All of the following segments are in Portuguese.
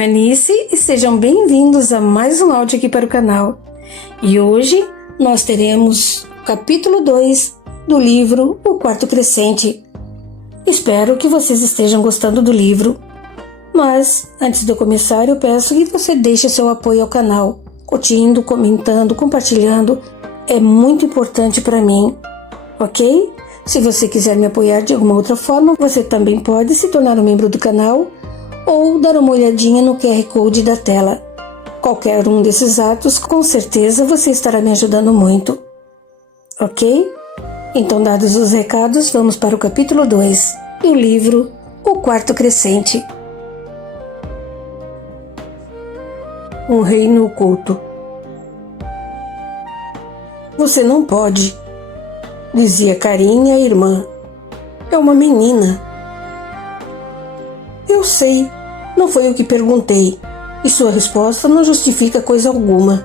chamo Anice e sejam bem-vindos a mais um áudio aqui para o canal. E hoje nós teremos o capítulo 2 do livro O Quarto Crescente. Espero que vocês estejam gostando do livro, mas antes de eu começar eu peço que você deixe seu apoio ao canal, curtindo, comentando, compartilhando, é muito importante para mim, ok? Se você quiser me apoiar de alguma outra forma, você também pode se tornar um membro do canal ou dar uma olhadinha no QR Code da tela. Qualquer um desses atos, com certeza você estará me ajudando muito. Ok? Então, dados os recados, vamos para o capítulo 2 do livro O Quarto Crescente. Um reino oculto. Você não pode, dizia Karin, a irmã. É uma menina. Eu sei, não foi o que perguntei, e sua resposta não justifica coisa alguma.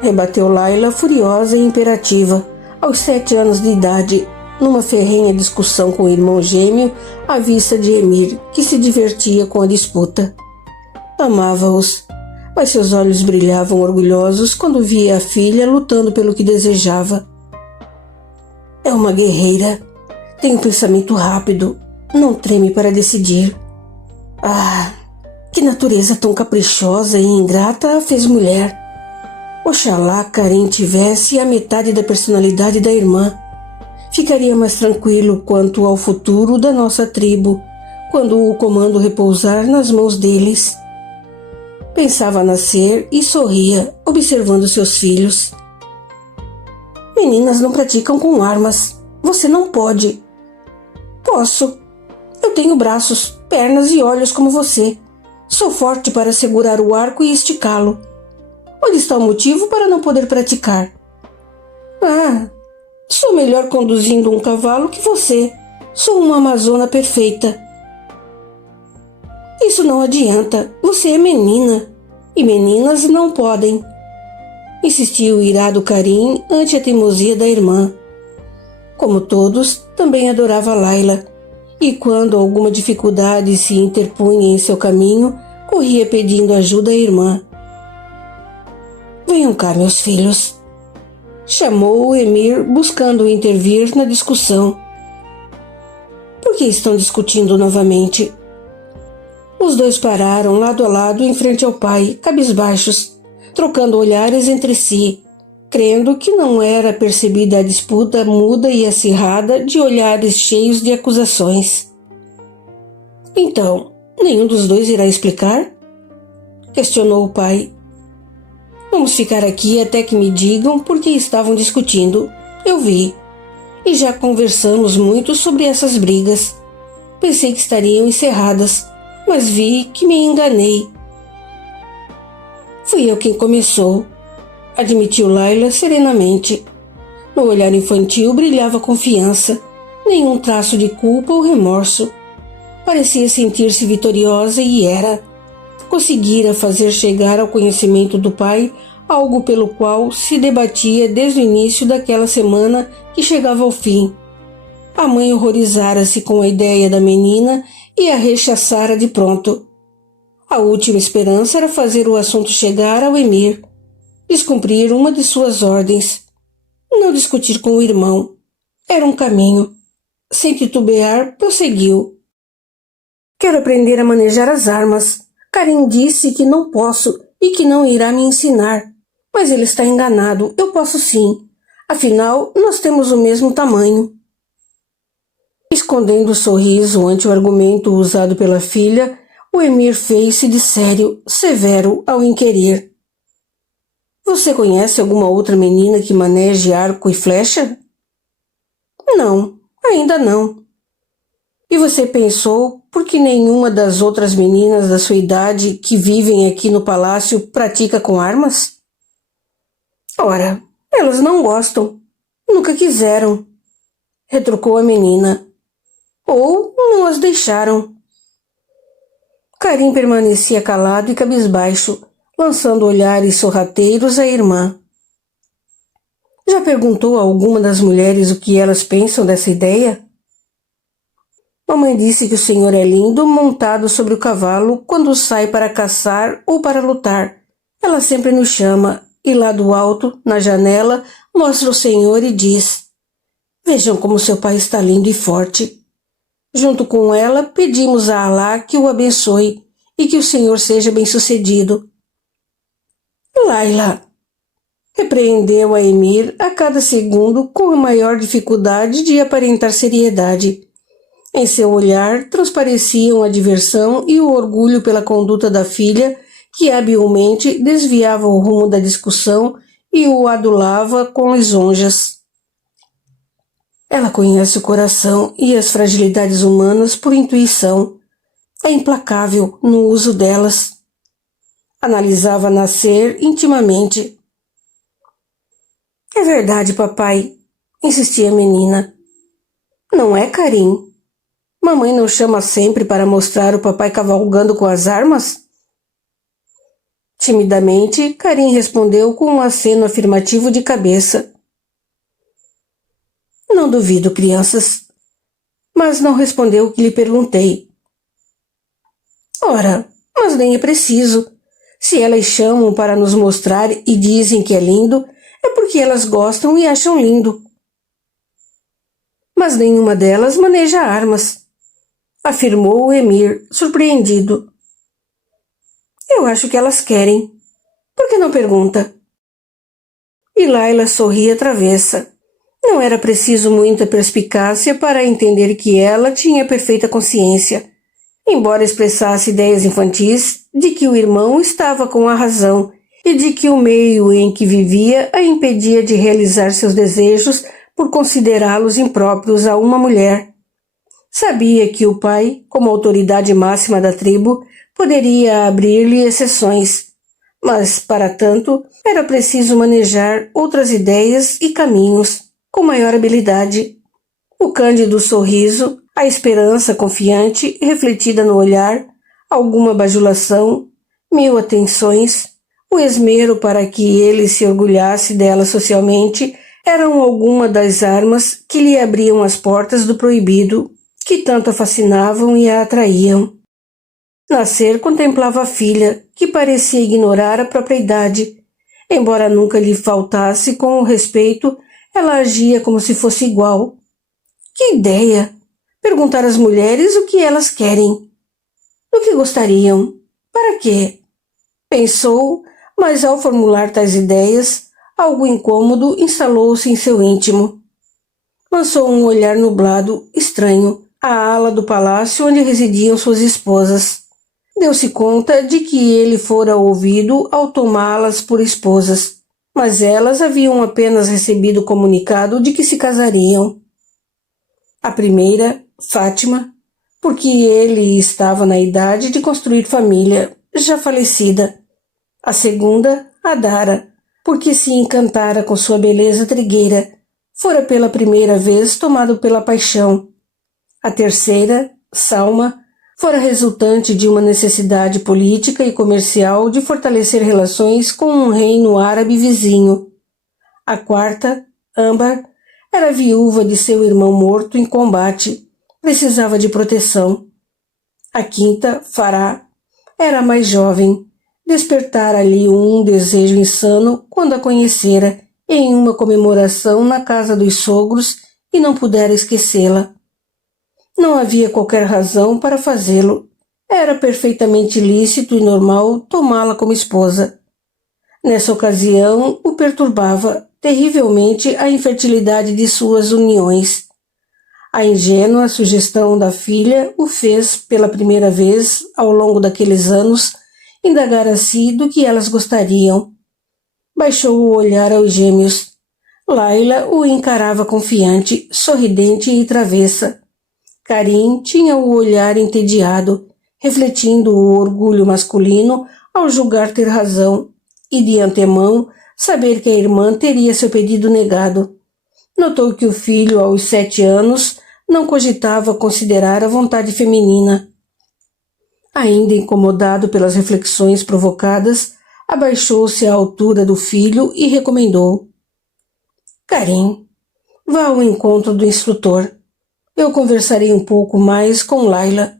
Rebateu Layla, furiosa e imperativa, aos 7 anos de idade, numa ferrenha discussão com o irmão gêmeo à vista de Emir, que se divertia com a disputa. Amava-os, mas seus olhos brilhavam orgulhosos quando via a filha lutando pelo que desejava. É uma guerreira, tem um pensamento rápido, não treme para decidir. Ah, que natureza tão caprichosa e ingrata a fez mulher. Oxalá Karin tivesse a metade da personalidade da irmã. Ficaria mais tranquilo quanto ao futuro da nossa tribo, quando o comando repousar nas mãos deles. Pensava nascer e sorria, observando seus filhos. Meninas não praticam com armas. Você não pode. Posso. Eu tenho braços, pernas e olhos como você. Sou forte para segurar o arco e esticá-lo. Onde está o motivo para não poder praticar? Ah, sou melhor conduzindo um cavalo que você. Sou uma amazona perfeita. Isso não adianta. Você é menina. E meninas não podem. Insistiu o irado Karin ante a teimosia da irmã. Como todos, também adorava Layla. E quando alguma dificuldade se interpunha em seu caminho, corria pedindo ajuda à irmã. Venham cá, meus filhos. Chamou o Emir, buscando intervir na discussão. Por que estão discutindo novamente? Os dois pararam lado a lado em frente ao pai, cabisbaixos, trocando olhares entre si, crendo que não era percebida a disputa muda e acirrada de olhares cheios de acusações. Então, nenhum dos dois irá explicar? Questionou o pai. Vamos ficar aqui até que me digam por que estavam discutindo. Eu vi. E já conversamos muito sobre essas brigas. Pensei que estariam encerradas, mas vi que me enganei. Fui eu quem começou, admitiu Layla serenamente. No olhar infantil brilhava confiança, nenhum traço de culpa ou remorso. Parecia sentir-se vitoriosa e era. Conseguira fazer chegar ao conhecimento do pai algo pelo qual se debatia desde o início daquela semana que chegava ao fim. A mãe horrorizara-se com a ideia da menina e a rechaçara de pronto. A última esperança era fazer o assunto chegar ao Emir, descumprir uma de suas ordens, não discutir com o irmão. Era um caminho. Sem titubear, prosseguiu. Quero aprender a manejar as armas. Karin disse que não posso e que não irá me ensinar. Mas ele está enganado. Eu posso sim. Afinal, nós temos o mesmo tamanho. Escondendo o sorriso ante o argumento usado pela filha, o Emir fez-se de sério, severo ao inquirir. Você conhece alguma outra menina que maneje arco e flecha? Não, ainda não. E você pensou por que nenhuma das outras meninas da sua idade que vivem aqui no palácio pratica com armas? Ora, elas não gostam. Nunca quiseram, retrucou a menina. Ou não as deixaram. Karin permanecia calado e cabisbaixo, lançando olhares sorrateiros à irmã. Já perguntou a alguma das mulheres o que elas pensam dessa ideia? Mamãe disse que o senhor é lindo montado sobre o cavalo quando sai para caçar ou para lutar. Ela sempre nos chama e lá do alto, na janela, mostra o senhor e diz: vejam como seu pai está lindo e forte. Junto com ela, pedimos a Alá que o abençoe e que o senhor seja bem-sucedido. Laila, repreendeu a Emir a cada segundo com a maior dificuldade de aparentar seriedade. Em seu olhar transpareciam a diversão e o orgulho pela conduta da filha, que habilmente desviava o rumo da discussão e o adulava com lisonjas. Ela conhece o coração e as fragilidades humanas por intuição. É implacável no uso delas. Analisava Nasser intimamente. É verdade, papai, insistia a menina. Não é, Karim? Mamãe não chama sempre para mostrar o papai cavalgando com as armas? Timidamente, Karim respondeu com um aceno afirmativo de cabeça. Não duvido, crianças. Mas não respondeu o que lhe perguntei. Ora, mas nem é preciso. Se elas chamam para nos mostrar e dizem que é lindo, é porque elas gostam e acham lindo. Mas nenhuma delas maneja armas, afirmou o Emir, surpreendido. Eu acho que elas querem. Por que não pergunta? E Laila sorria travessa. Não era preciso muita perspicácia para entender que ela tinha perfeita consciência, embora expressasse ideias infantis, de que o irmão estava com a razão e de que o meio em que vivia a impedia de realizar seus desejos por considerá-los impróprios a uma mulher. Sabia que o pai, como autoridade máxima da tribo, poderia abrir-lhe exceções, mas, para tanto, era preciso manejar outras ideias e caminhos com maior habilidade. O cândido sorriso, a esperança confiante refletida no olhar, alguma bajulação, 1000 atenções, o esmero para que ele se orgulhasse dela socialmente eram alguma das armas que lhe abriam as portas do proibido, que tanto a fascinavam e a atraíam. Nasser contemplava a filha, que parecia ignorar a própria idade. Embora nunca lhe faltasse com o respeito, ela agia como se fosse igual. Que ideia! Perguntar às mulheres o que elas querem. Do que gostariam? Para quê? Pensou, mas ao formular tais ideias, algo incômodo instalou-se em seu íntimo. Lançou um olhar nublado, estranho, à ala do palácio onde residiam suas esposas. Deu-se conta de que ele fora ouvido ao tomá-las por esposas, mas elas haviam apenas recebido o comunicado de que se casariam. A primeira, Fátima, porque ele estava na idade de construir família, já falecida. A segunda, Adara, porque se encantara com sua beleza trigueira, fora pela primeira vez tomado pela paixão. A terceira, Salma, fora resultante de uma necessidade política e comercial de fortalecer relações com um reino árabe vizinho. A quarta, Âmbar, era viúva de seu irmão morto em combate, precisava de proteção. A quinta, Fará, era mais jovem, despertara-lhe um desejo insano quando a conhecera em uma comemoração na casa dos sogros e não pudera esquecê-la. Não havia qualquer razão para fazê-lo. Era perfeitamente lícito e normal tomá-la como esposa. Nessa ocasião, o perturbava terrivelmente a infertilidade de suas uniões. A ingênua sugestão da filha o fez, pela primeira vez, ao longo daqueles anos, indagar a si do que elas gostariam. Baixou o olhar aos gêmeos. Laila o encarava confiante, sorridente e travessa. Karim tinha o olhar entediado, refletindo o orgulho masculino ao julgar ter razão, e de antemão saber que a irmã teria seu pedido negado. Notou que o filho, aos 7 anos, não cogitava considerar a vontade feminina. Ainda incomodado pelas reflexões provocadas, abaixou-se à altura do filho e recomendou: Karim, vá ao encontro do instrutor. Eu conversarei um pouco mais com Laila.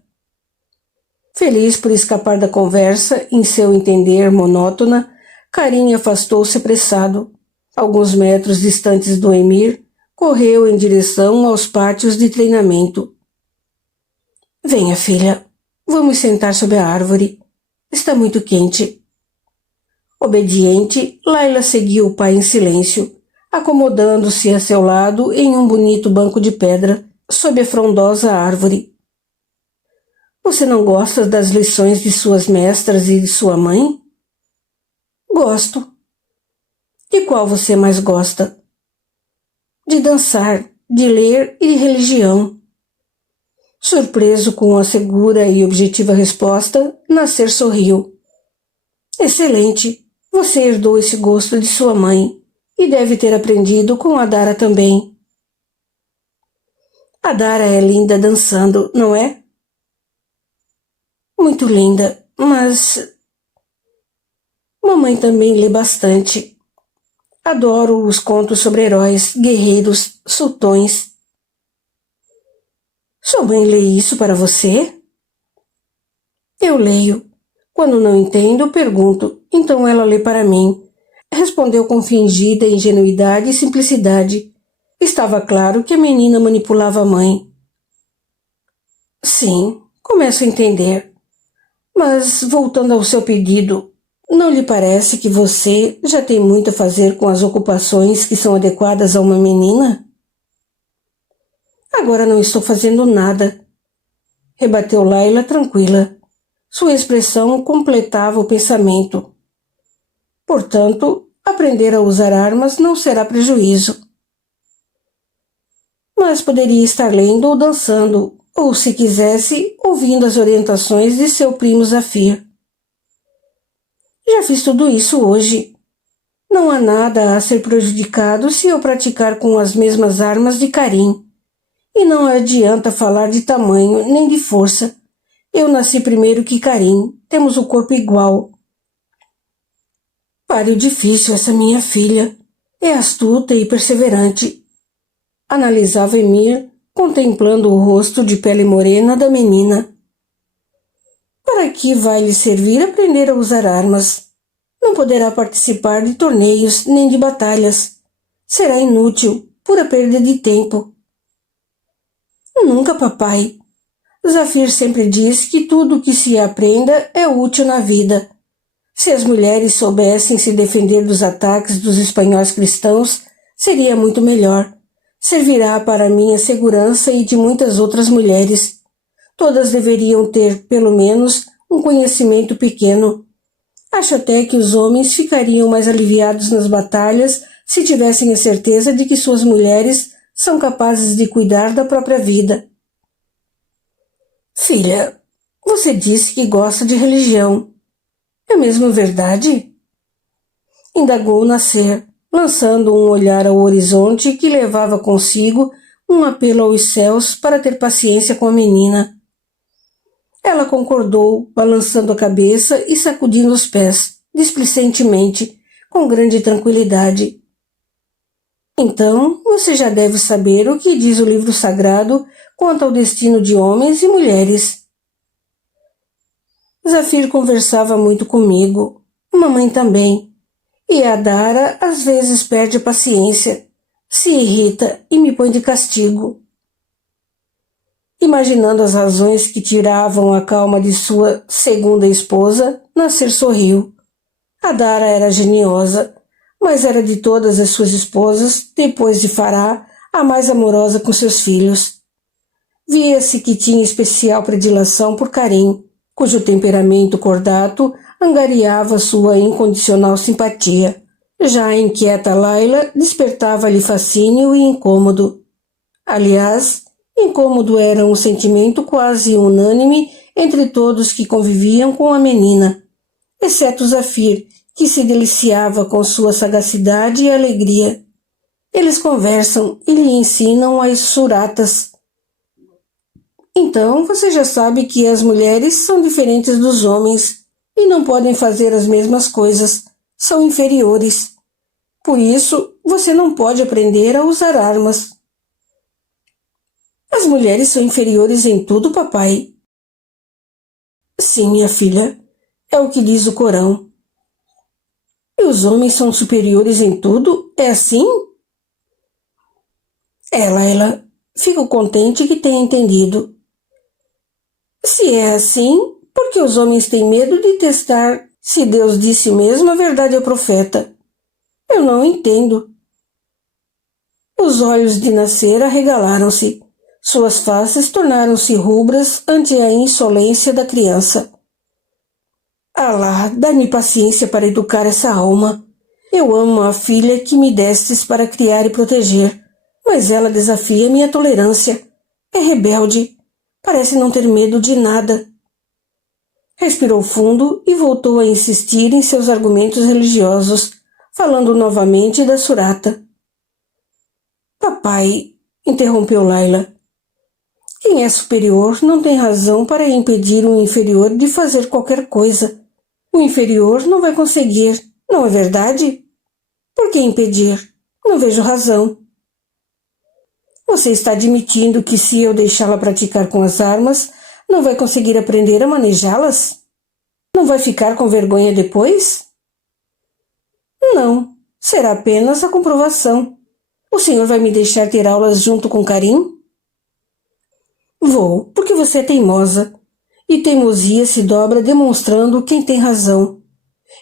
Feliz por escapar da conversa, em seu entender monótona, Karim afastou-se apressado. Alguns metros distantes do Emir, correu em direção aos pátios de treinamento. Venha, filha. Vamos sentar sob a árvore. Está muito quente. Obediente, Laila seguiu o pai em silêncio, acomodando-se a seu lado em um bonito banco de pedra, sob a frondosa árvore. Você não gosta das lições de suas mestras e de sua mãe? Gosto. De qual você mais gosta? De dançar, de ler e de religião. Surpreso com a segura e objetiva resposta, Nasser sorriu. Excelente. Você herdou esse gosto de sua mãe e deve ter aprendido com a Dara também. A Dara é linda dançando, não é? Muito linda, mas... Mamãe também lê bastante. Adoro os contos sobre heróis, guerreiros, sultões. Sua mãe lê isso para você? Eu leio. Quando não entendo, pergunto, então ela lê para mim. Respondeu com fingida ingenuidade e simplicidade. Estava claro que a menina manipulava a mãe. Sim, começo a entender. Mas, voltando ao seu pedido, não lhe parece que você já tem muito a fazer com as ocupações que são adequadas a uma menina? Agora não estou fazendo nada, rebateu Laila tranquila. Sua expressão completava o pensamento. Portanto, aprender a usar armas não será prejuízo. Mas poderia estar lendo ou dançando, ou, se quisesse, ouvindo as orientações de seu primo Zafir. Já fiz tudo isso hoje. Não há nada a ser prejudicado se eu praticar com as mesmas armas de Karim. E não adianta falar de tamanho nem de força. Eu nasci primeiro que Karim. Temos o corpo igual. Páreo difícil essa minha filha. É astuta e perseverante. Analisava Emir, contemplando o rosto de pele morena da menina. Para que vai lhe servir aprender a usar armas? Não poderá participar de torneios nem de batalhas. Será inútil, pura perda de tempo. Nunca, papai. Zafir sempre diz que tudo o que se aprenda é útil na vida. Se as mulheres soubessem se defender dos ataques dos espanhóis cristãos, seria muito melhor. Servirá para minha segurança e de muitas outras mulheres. Todas deveriam ter, pelo menos, um conhecimento pequeno. Acho até que os homens ficariam mais aliviados nas batalhas se tivessem a certeza de que suas mulheres são capazes de cuidar da própria vida. Filha, você disse que gosta de religião. É mesmo verdade? Indagou Nasser, lançando um olhar ao horizonte que levava consigo um apelo aos céus para ter paciência com a menina. Ela concordou, balançando a cabeça e sacudindo os pés, displicentemente, com grande tranquilidade. Então, você já deve saber o que diz o livro sagrado quanto ao destino de homens e mulheres. Zafir conversava muito comigo, mamãe também, e a Dara às vezes perde a paciência, se irrita e me põe de castigo. Imaginando as razões que tiravam a calma de sua segunda esposa, Nasser sorriu. A Dara era geniosa, mas era de todas as suas esposas, depois de Fará, a mais amorosa com seus filhos. Via-se que tinha especial predileção por Karim, cujo temperamento cordato angariava sua incondicional simpatia. Já a inquieta Laila despertava-lhe fascínio e incômodo. Aliás, incômodo era um sentimento quase unânime entre todos que conviviam com a menina, exceto Zafir, que se deliciava com sua sagacidade e alegria. Eles conversam e lhe ensinam as suratas. Então você já sabe que as mulheres são diferentes dos homens e não podem fazer as mesmas coisas, são inferiores. Por isso, você não pode aprender a usar armas. As mulheres são inferiores em tudo, papai. Sim, minha filha, é o que diz o Corão. E os homens são superiores em tudo? É assim? Laila, fico contente que tenha entendido. Se é assim, por que os homens têm medo de testar se Deus disse mesmo a verdade ao profeta? Eu não entendo. Os olhos de Nasser arregalaram-se. Suas faces tornaram-se rubras ante a insolência da criança. Alá, dá-me paciência para educar essa alma. Eu amo a filha que me destes para criar e proteger, mas ela desafia minha tolerância. É rebelde. Parece não ter medo de nada. Respirou fundo e voltou a insistir em seus argumentos religiosos, falando novamente da surata. Papai, interrompeu Laila, quem é superior não tem razão para impedir um inferior de fazer qualquer coisa. O inferior não vai conseguir, não é verdade? Por que impedir? Não vejo razão. Você está admitindo que se eu deixá-la praticar com as armas, não vai conseguir aprender a manejá-las? Não vai ficar com vergonha depois? Não, será apenas a comprovação. O senhor vai me deixar ter aulas junto com Karim? Vou, porque você é teimosa. E teimosia se dobra demonstrando quem tem razão.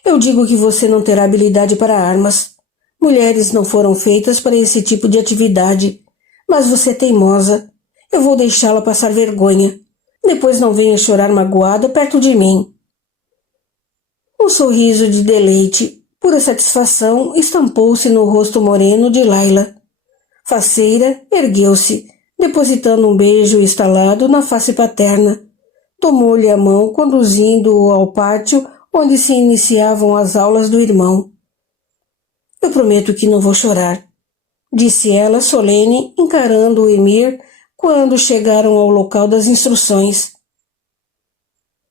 Eu digo que você não terá habilidade para armas. Mulheres não foram feitas para esse tipo de atividade. Mas você é teimosa. Eu vou deixá-la passar vergonha. Depois não venha chorar magoada perto de mim. Um sorriso de deleite, pura satisfação, estampou-se no rosto moreno de Laila. Faceira ergueu-se, depositando um beijo estalado na face paterna. Tomou-lhe a mão, conduzindo-o ao pátio onde se iniciavam as aulas do irmão. Eu prometo que não vou chorar, disse ela solene, encarando o emir quando chegaram ao local das instruções.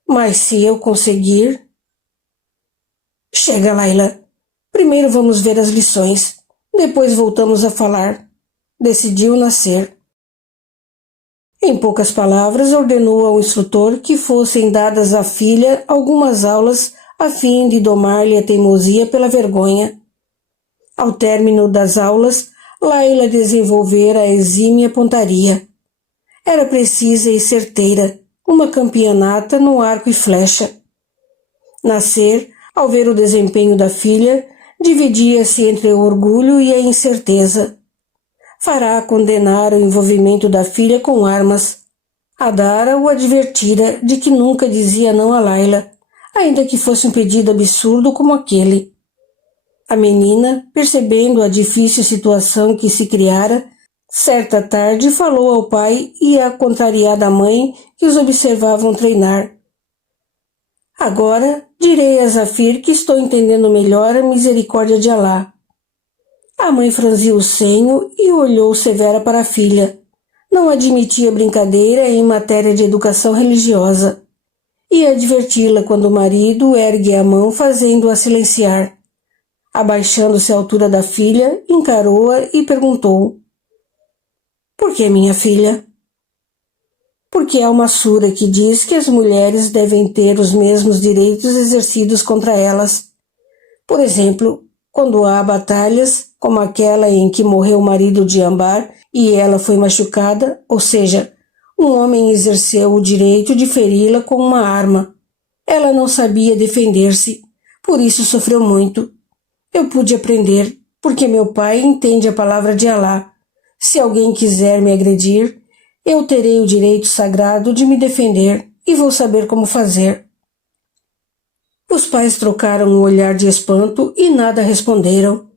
Mas se eu conseguir... Chega, Laila. Primeiro vamos ver as lições. Depois voltamos a falar. Decidiu Nasser. Em poucas palavras, ordenou ao instrutor que fossem dadas à filha algumas aulas a fim de domar-lhe a teimosia pela vergonha. Ao término das aulas, Laila desenvolvera a exímia pontaria. Era precisa e certeira, uma campeonata no arco e flecha. Nasser, ao ver o desempenho da filha, dividia-se entre o orgulho e a incerteza. Fará condenar o envolvimento da filha com armas. Adara o advertira de que nunca dizia não a Laila, ainda que fosse um pedido absurdo como aquele. A menina, percebendo a difícil situação que se criara, certa tarde falou ao pai e à contrariada mãe que os observavam treinar. Agora direi a Zafir que estou entendendo melhor a misericórdia de Alá. A mãe franziu o senho e olhou severa para a filha. Não admitia brincadeira em matéria de educação religiosa. Ia adverti-la quando o marido ergue a mão fazendo-a silenciar. Abaixando-se à altura da filha, encarou-a e perguntou: Por que, minha filha? Porque há uma sura que diz que as mulheres devem ter os mesmos direitos exercidos contra elas. Por exemplo, quando há batalhas, como aquela em que morreu o marido de Ambar e ela foi machucada, ou seja, um homem exerceu o direito de feri-la com uma arma. Ela não sabia defender-se, por isso sofreu muito. Eu pude aprender, porque meu pai entende a palavra de Alá. Se alguém quiser me agredir, eu terei o direito sagrado de me defender e vou saber como fazer. Os pais trocaram um olhar de espanto e nada responderam,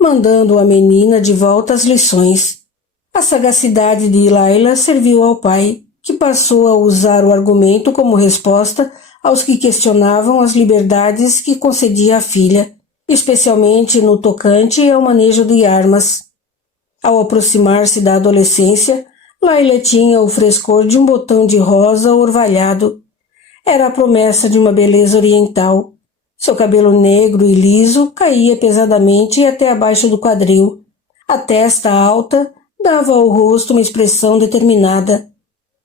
mandando a menina de volta às lições. A sagacidade de Laila serviu ao pai, que passou a usar o argumento como resposta aos que questionavam as liberdades que concedia à filha, especialmente no tocante ao manejo de armas. Ao aproximar-se da adolescência, Laila tinha o frescor de um botão de rosa orvalhado. Era a promessa de uma beleza oriental. Seu cabelo negro e liso caía pesadamente até abaixo do quadril. A testa alta dava ao rosto uma expressão determinada.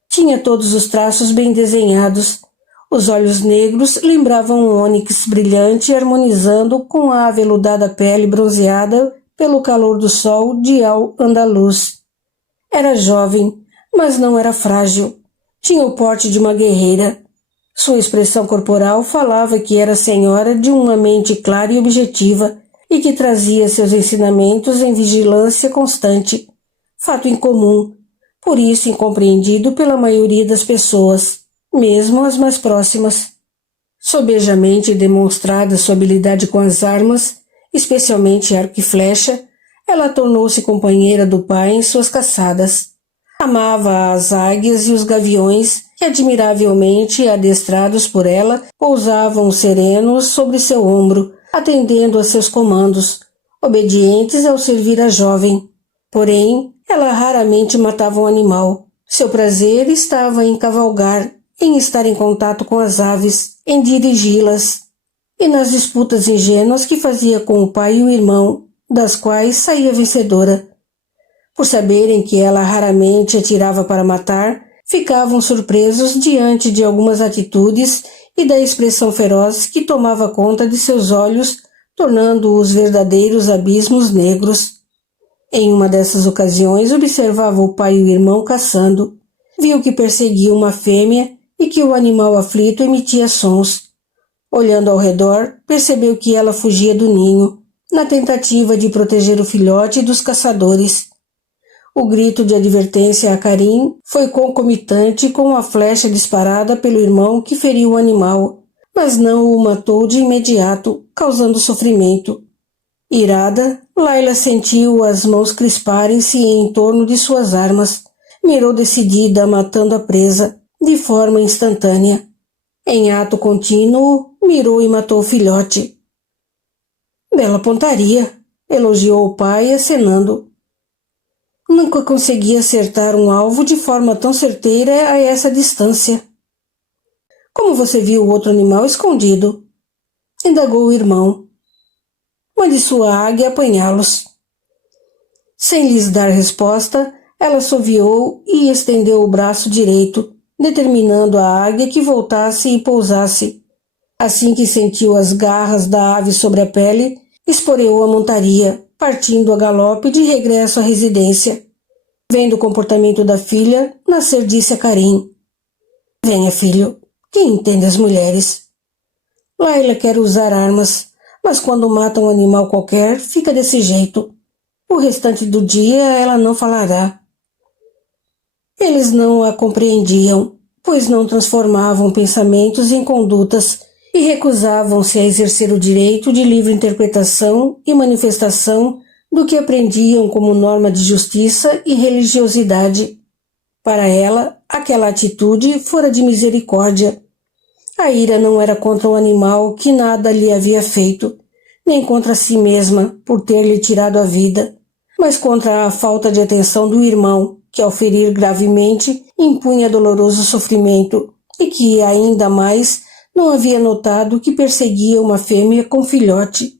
Tinha todos os traços bem desenhados. Os olhos negros lembravam um ônix brilhante harmonizando com a aveludada pele bronzeada pelo calor do sol de Al-Andalus. Era jovem, mas não era frágil. Tinha o porte de uma guerreira. Sua expressão corporal falava que era senhora de uma mente clara e objetiva e que trazia seus ensinamentos em vigilância constante, fato incomum, por isso incompreendido pela maioria das pessoas, mesmo as mais próximas. Sobejamente demonstrada sua habilidade com as armas, especialmente arco e flecha, ela tornou-se companheira do pai em suas caçadas. Amava as águias e os gaviões que, admiravelmente adestrados por ela, pousavam serenos sobre seu ombro, atendendo a seus comandos, obedientes ao servir a jovem. Porém, ela raramente matava um animal. Seu prazer estava em cavalgar, em estar em contato com as aves, em dirigi-las, e nas disputas ingênuas que fazia com o pai e o irmão, das quais saía vencedora. Por saberem que ela raramente atirava para matar, ficavam surpresos diante de algumas atitudes e da expressão feroz que tomava conta de seus olhos, tornando-os verdadeiros abismos negros. Em uma dessas ocasiões observava o pai e o irmão caçando. Viu que perseguia uma fêmea e que o animal aflito emitia sons. Olhando ao redor, percebeu que ela fugia do ninho, na tentativa de proteger o filhote dos caçadores. O grito de advertência a Karim foi concomitante com a flecha disparada pelo irmão que feriu o animal, mas não o matou de imediato, causando sofrimento. Irada, Layla sentiu as mãos crisparem-se em torno de suas armas. Mirou decidida, matando a presa, de forma instantânea. Em ato contínuo, mirou e matou o filhote. Bela pontaria, elogiou o pai, acenando. Nunca consegui acertar um alvo de forma tão certeira a essa distância. Como você viu o outro animal escondido? Indagou o irmão. Mande sua águia apanhá-los. Sem lhes dar resposta, ela assoviou e estendeu o braço direito, determinando a águia que voltasse e pousasse. Assim que sentiu as garras da ave sobre a pele, esporeou a montaria, partindo a galope de regresso à residência. Vendo o comportamento da filha, Nasser disse a Karim: Venha, filho, quem entende as mulheres? Layla quer usar armas, mas quando mata um animal qualquer, fica desse jeito. O restante do dia ela não falará. Eles não a compreendiam, pois não transformavam pensamentos em condutas e recusavam-se a exercer o direito de livre interpretação e manifestação do que aprendiam como norma de justiça e religiosidade. Para ela, aquela atitude fora de misericórdia. A ira não era contra o animal que nada lhe havia feito, nem contra si mesma por ter lhe tirado a vida, mas contra a falta de atenção do irmão, que ao ferir gravemente impunha doloroso sofrimento e que, ainda mais, não havia notado que perseguia uma fêmea com filhote.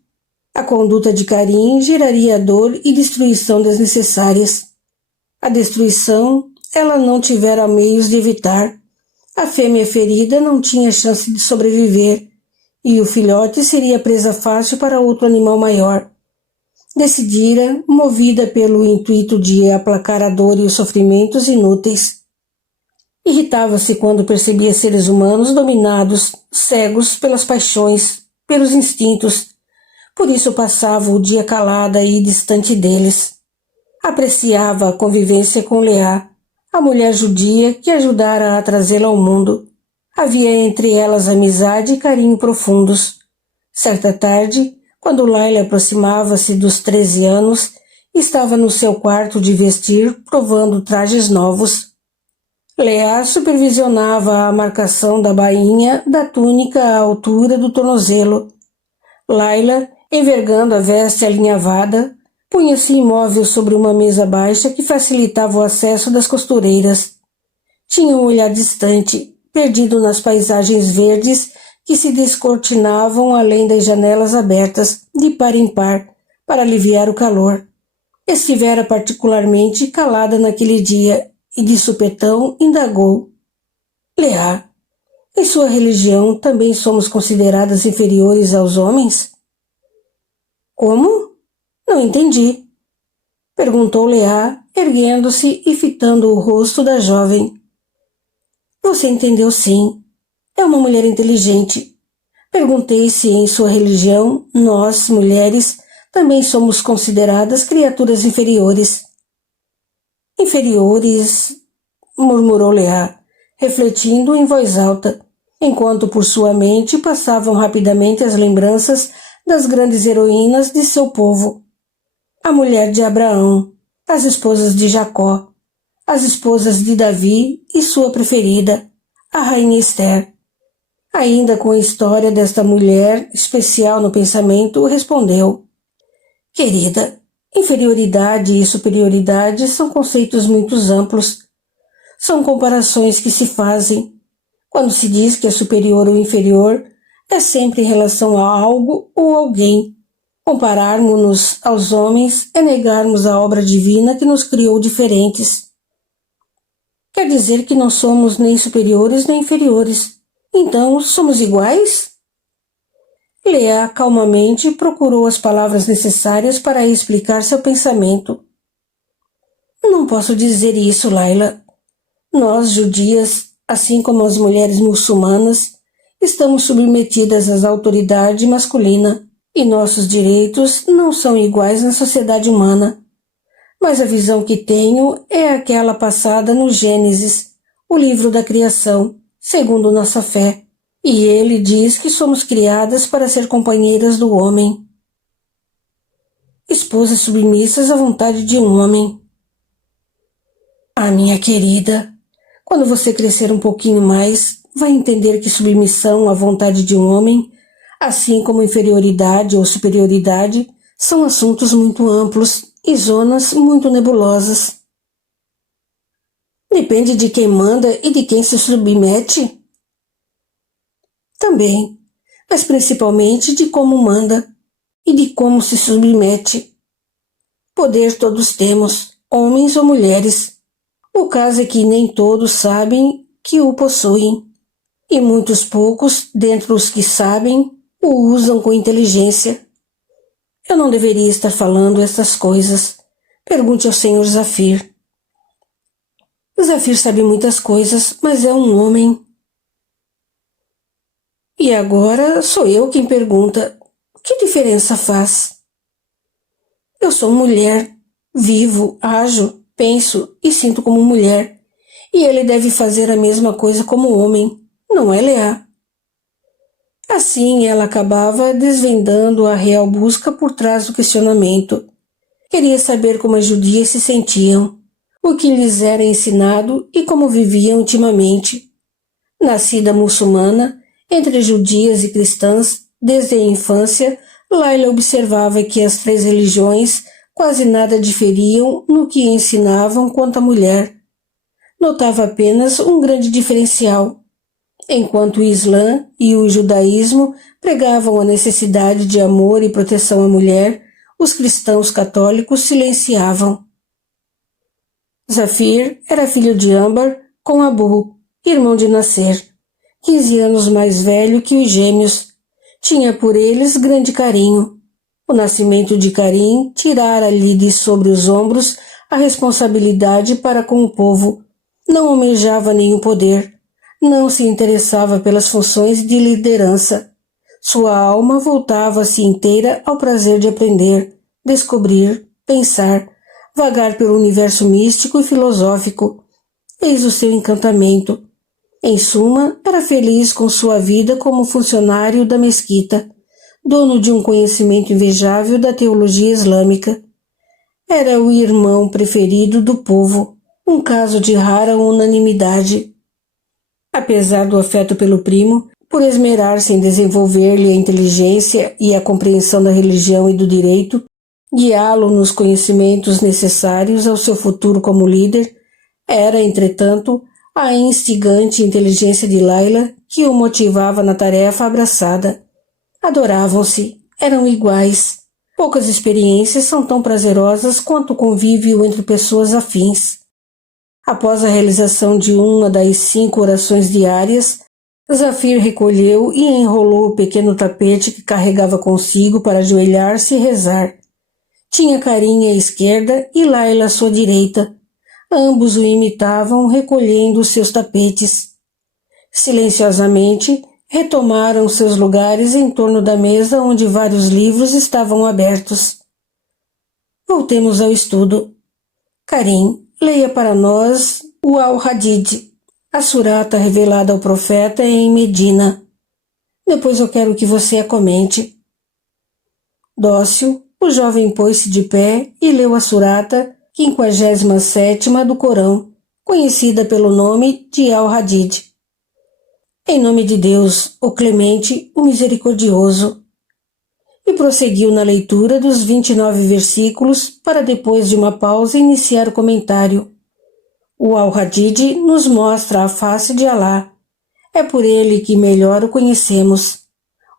A conduta de Karim geraria dor e destruição desnecessárias. A destruição ela não tivera meios de evitar. A fêmea ferida não tinha chance de sobreviver, e o filhote seria presa fácil para outro animal maior. Decidira, movida pelo intuito de aplacar a dor e os sofrimentos inúteis. Irritava-se quando percebia seres humanos dominados, cegos pelas paixões, pelos instintos. Por isso passava o dia calada e distante deles. Apreciava a convivência com Leá, a mulher judia que ajudara a trazê-la ao mundo. Havia entre elas amizade e carinho profundos. Certa tarde, quando Layla aproximava-se dos 13 anos, estava no seu quarto de vestir, provando trajes novos. Leá supervisionava a marcação da bainha da túnica à altura do tornozelo. Layla, envergando a veste alinhavada, punha-se imóvel sobre uma mesa baixa que facilitava o acesso das costureiras. Tinha um olhar distante, perdido nas paisagens verdes que se descortinavam além das janelas abertas, de par em par, para aliviar o calor. Estivera particularmente calada naquele dia e de supetão indagou. Leá, em sua religião também somos consideradas inferiores aos homens? Como? Não entendi. Perguntou Leá, erguendo-se e fitando o rosto da jovem. Você entendeu sim. É uma mulher inteligente. Perguntei se em sua religião, nós, mulheres, também somos consideradas criaturas inferiores. Inferiores, murmurou Leá, refletindo em voz alta, enquanto por sua mente passavam rapidamente as lembranças das grandes heroínas de seu povo. A mulher de Abraão, as esposas de Jacó, as esposas de Davi e sua preferida, a rainha Esther. Ainda com a história desta mulher especial no pensamento, respondeu: Querida, inferioridade e superioridade são conceitos muito amplos. São comparações que se fazem. Quando se diz que é superior ou inferior, é sempre em relação a algo ou alguém. Compararmos-nos aos homens é negarmos a obra divina que nos criou diferentes. Quer dizer que não somos nem superiores nem inferiores. Então, somos iguais? Leá calmamente procurou as palavras necessárias para explicar seu pensamento. Não posso dizer isso, Laila. Nós, judias, assim como as mulheres muçulmanas, estamos submetidas à autoridade masculina e nossos direitos não são iguais na sociedade humana. Mas a visão que tenho é aquela passada no Gênesis, o livro da criação, segundo nossa fé, e ele diz que somos criadas para ser companheiras do homem. Esposas submissas à vontade de um homem. Ah, minha querida, quando você crescer um pouquinho mais, vai entender que submissão à vontade de um homem, assim como inferioridade ou superioridade, são assuntos muito amplos e zonas muito nebulosas. Depende de quem manda e de quem se submete? Também, mas principalmente de como manda e de como se submete. Poder todos temos, homens ou mulheres. O caso é que nem todos sabem que o possuem, e muitos poucos, dentre os que sabem, o usam com inteligência. Eu não deveria estar falando essas coisas. Pergunte ao Sr. Zafir. Zafir sabe muitas coisas, mas é um homem. E agora sou eu quem pergunta, que diferença faz? Eu sou mulher, vivo, ajo, penso e sinto como mulher, e ele deve fazer a mesma coisa como homem, não é, Leá? Assim ela acabava desvendando a real busca por trás do questionamento. Queria saber como as judias se sentiam, o que lhes era ensinado e como viviam intimamente. Nascida muçulmana, entre judias e cristãs, desde a infância, Laila observava que as três religiões quase nada diferiam no que ensinavam quanto à mulher. Notava apenas um grande diferencial. Enquanto o Islã e o judaísmo pregavam a necessidade de amor e proteção à mulher, os cristãos católicos silenciavam. Zafir era filho de Ambar com Abu, irmão de Nasser, 15 anos mais velho que os gêmeos. Tinha por eles grande carinho. O nascimento de Karim tirara-lhe de sobre os ombros a responsabilidade para com o povo. Não almejava nenhum poder. Não se interessava pelas funções de liderança. Sua alma voltava-se inteira ao prazer de aprender, descobrir, pensar, vagar pelo universo místico e filosófico. Eis o seu encantamento. Em suma, era feliz com sua vida como funcionário da mesquita, dono de um conhecimento invejável da teologia islâmica. Era o irmão preferido do povo, um caso de rara unanimidade. Apesar do afeto pelo primo, por esmerar-se em desenvolver-lhe a inteligência e a compreensão da religião e do direito, guiá-lo nos conhecimentos necessários ao seu futuro como líder, era, entretanto, a instigante inteligência de Laila que o motivava na tarefa abraçada. Adoravam-se, eram iguais. Poucas experiências são tão prazerosas quanto o convívio entre pessoas afins. Após a realização de uma das 5 orações diárias, Zafir recolheu e enrolou o pequeno tapete que carregava consigo para ajoelhar-se e rezar. Tinha Karim à esquerda e Laila à sua direita. Ambos o imitavam, recolhendo os seus tapetes. Silenciosamente, retomaram seus lugares em torno da mesa onde vários livros estavam abertos. Voltemos ao estudo. Karim, leia para nós o Al-Hadid, a surata revelada ao profeta em Medina. Depois eu quero que você a comente. Dócil, o jovem pôs-se de pé e leu a surata 57ª do Corão, conhecida pelo nome de Al-Hadid. Em nome de Deus, o Clemente, o Misericordioso. E prosseguiu na leitura dos 29 versículos para, depois de uma pausa, iniciar o comentário. O Al-Hadid nos mostra a face de Alá. É por ele que melhor o conhecemos.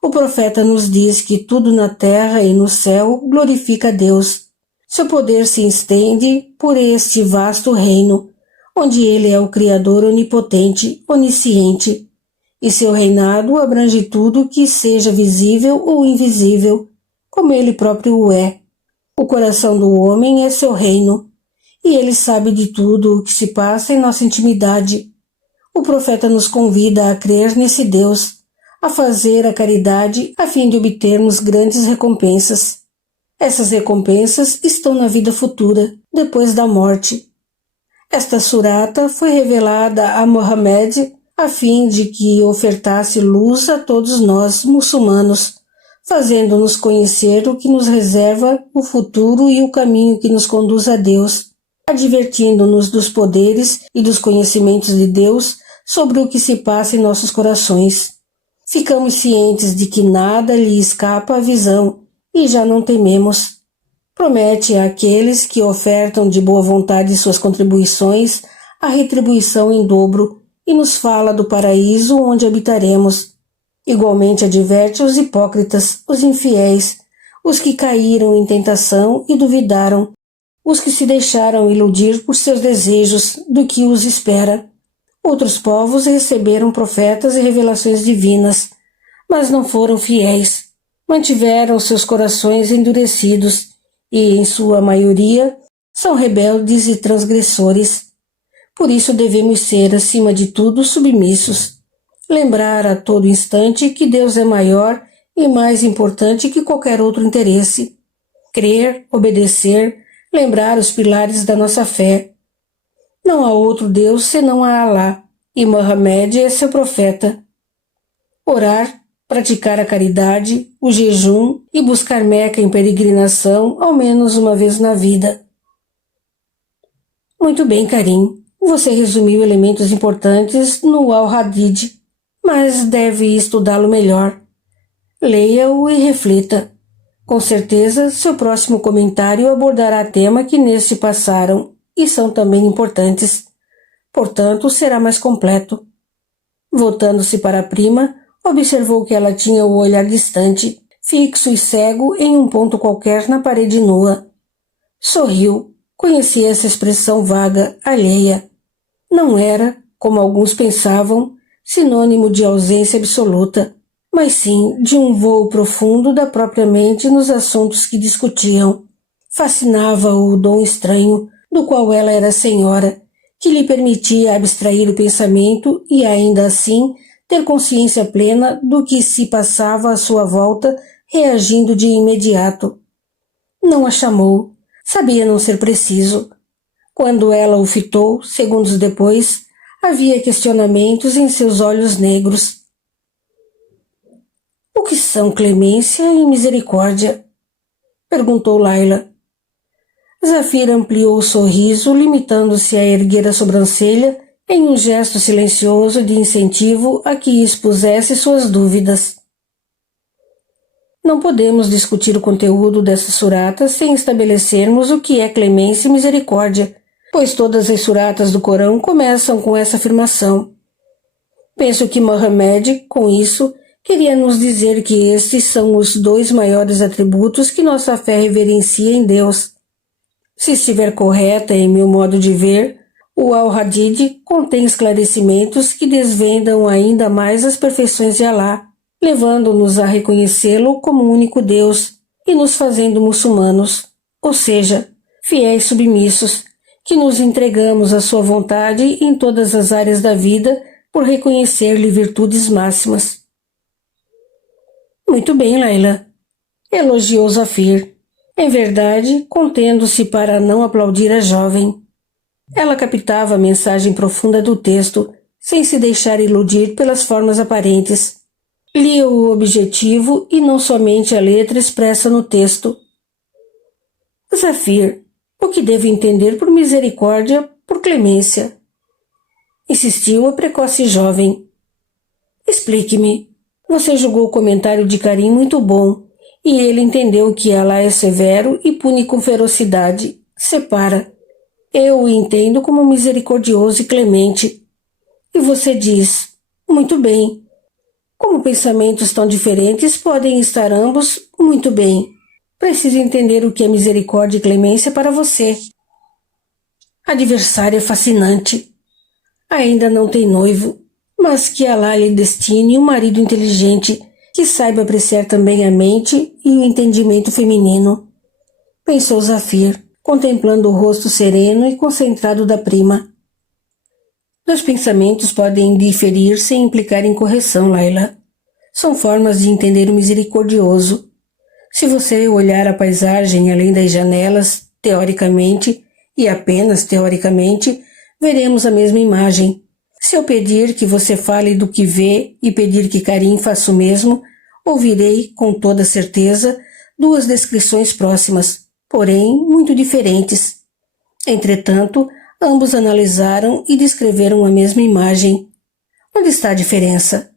O profeta nos diz que tudo na terra e no céu glorifica a Deus. Seu poder se estende por este vasto reino, onde ele é o Criador onipotente, onisciente, e seu reinado abrange tudo que seja visível ou invisível, como ele próprio o é. O coração do homem é seu reino, e ele sabe de tudo o que se passa em nossa intimidade. O profeta nos convida a crer nesse Deus, a fazer a caridade a fim de obtermos grandes recompensas. Essas recompensas estão na vida futura, depois da morte. Esta surata foi revelada a Mohammed a fim de que ofertasse luz a todos nós, muçulmanos, fazendo-nos conhecer o que nos reserva o futuro e o caminho que nos conduz a Deus, advertindo-nos dos poderes e dos conhecimentos de Deus sobre o que se passa em nossos corações. Ficamos cientes de que nada lhe escapa à visão e já não tememos. Promete àqueles que ofertam de boa vontade suas contribuições a retribuição em dobro e nos fala do paraíso onde habitaremos. Igualmente adverte os hipócritas, os infiéis, os que caíram em tentação e duvidaram, os que se deixaram iludir por seus desejos do que os espera. Outros povos receberam profetas e revelações divinas, mas não foram fiéis. Mantiveram seus corações endurecidos e, em sua maioria, são rebeldes e transgressores. Por isso devemos ser, acima de tudo, submissos. Lembrar a todo instante que Deus é maior e mais importante que qualquer outro interesse. Crer, obedecer, lembrar os pilares da nossa fé. Não há outro Deus senão a Alá, e Mohammed é seu profeta. Orar, praticar a caridade, o jejum e buscar Meca em peregrinação ao menos uma vez na vida. Muito bem, Karim. Você resumiu elementos importantes no Al-Hadid, mas deve estudá-lo melhor. Leia-o e reflita. Com certeza, seu próximo comentário abordará temas que neste passaram e são também importantes. Portanto, será mais completo. Voltando-se para a prima, observou que ela tinha o olhar distante, fixo e cego em um ponto qualquer na parede nua. Sorriu. Conhecia essa expressão vaga, alheia. Não era, como alguns pensavam, sinônimo de ausência absoluta, mas sim de um voo profundo da própria mente nos assuntos que discutiam. Fascinava-o o dom estranho, do qual ela era senhora, que lhe permitia abstrair o pensamento e, ainda assim, ter consciência plena do que se passava à sua volta, reagindo de imediato. Não a chamou, sabia não ser preciso. Quando ela o fitou, segundos depois, havia questionamentos em seus olhos negros. O que são clemência e misericórdia? Perguntou Laila. Zafir ampliou o sorriso, limitando-se a erguer a sobrancelha em um gesto silencioso de incentivo a que expusesse suas dúvidas. Não podemos discutir o conteúdo dessa surata sem estabelecermos o que é clemência e misericórdia, pois todas as suratas do Corão começam com essa afirmação. Penso que Mohammed, com isso, queria nos dizer que estes são os dois maiores atributos que nossa fé reverencia em Deus. Se estiver correta em meu modo de ver, o Al-Hadid contém esclarecimentos que desvendam ainda mais as perfeições de Alá, levando-nos a reconhecê-lo como o único Deus e nos fazendo muçulmanos, ou seja, fiéis submissos, que nos entregamos à sua vontade em todas as áreas da vida por reconhecer-lhe virtudes máximas. Muito bem, Laila, elogiou Zafir, em verdade, contendo-se para não aplaudir a jovem. Ela captava a mensagem profunda do texto, sem se deixar iludir pelas formas aparentes. Lia o objetivo e não somente a letra expressa no texto. Zafir, o que devo entender por misericórdia, por clemência? Insistiu a precoce jovem. Explique-me. Você julgou o comentário de Karim muito bom, e ele entendeu que Alá é severo e pune com ferocidade. Separa. Eu o entendo como misericordioso e clemente. E você diz, muito bem. Como pensamentos tão diferentes podem estar ambos muito bem. Preciso entender o que é misericórdia e clemência para você. Adversária fascinante. Ainda não tem noivo, mas que Alá lhe destine um marido inteligente que saiba apreciar também a mente e o entendimento feminino. Pensou Zafir, contemplando o rosto sereno e concentrado da prima. Dois pensamentos podem diferir sem implicar em correção, Laila. São formas de entender o misericordioso. Se você olhar a paisagem além das janelas, teoricamente, e apenas teoricamente, veremos a mesma imagem. Se eu pedir que você fale do que vê e pedir que Karim faça o mesmo, ouvirei, com toda certeza, duas descrições próximas, porém muito diferentes. Entretanto, ambos analisaram e descreveram a mesma imagem. Onde está a diferença?